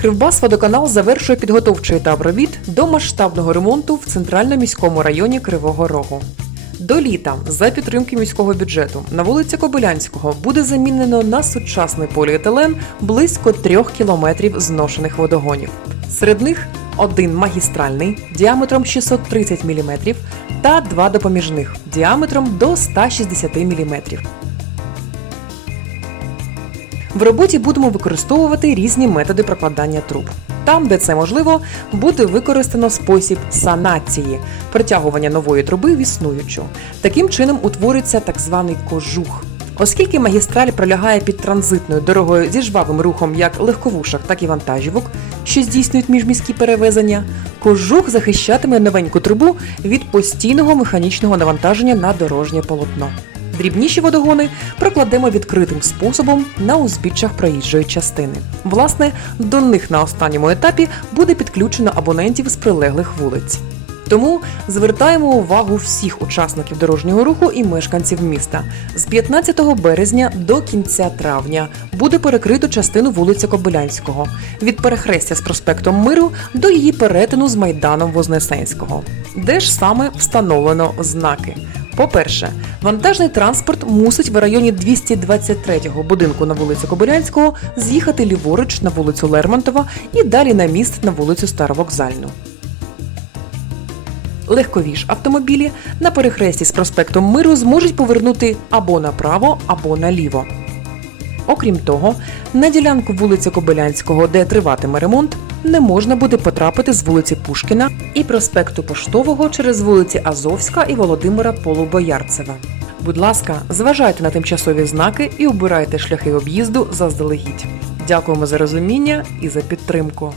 Кривбас водоканал завершує підготовчий етап робіт до масштабного ремонту в центральному міському районі Кривого Рогу. До літа за підтримки міського бюджету на вулиці Кобилянського буде замінено на сучасний поліетилен близько трьох кілометрів зношених водогонів. Серед них один магістральний діаметром 630 мм та два допоміжних діаметром до 160 мм. В роботі будемо використовувати різні методи прокладання труб. Там, де це можливо, буде використано спосіб санації притягування нової труби в існуючу. Таким чином утвориться так званий кожух. Оскільки магістраль пролягає під транзитною дорогою зі жвавим рухом як легковушок, так і вантажівок, що здійснюють міжміські перевезення, кожух захищатиме новеньку трубу від постійного механічного навантаження на дорожнє полотно. Дрібніші водогони прокладемо відкритим способом на узбіччях проїжджої частини. Власне, до них на останньому етапі буде підключено абонентів з прилеглих вулиць. Тому звертаємо увагу всіх учасників дорожнього руху і мешканців міста. З 15 березня до кінця травня буде перекрито частину вулиці Кобилянського від перехрестя з проспектом Миру до її перетину з майданом Вознесенського, де ж саме встановлено знаки. По-перше, вантажний транспорт мусить в районі 223-го будинку на вулиці Кобилянського з'їхати ліворуч на вулицю Лермонтова і далі на міст на вулицю Старовокзальну. Легкові ж автомобілі на перехресті з проспектом Миру зможуть повернути або направо, або наліво. Окрім того, на ділянку вулиці Кобилянського, де триватиме ремонт, не можна буде потрапити з вулиці Пушкіна і проспекту Поштового через вулиці Азовська і Володимира Полубоярцева. Будь ласка, зважайте на тимчасові знаки і обирайте шляхи об'їзду заздалегідь. Дякуємо за розуміння і за підтримку.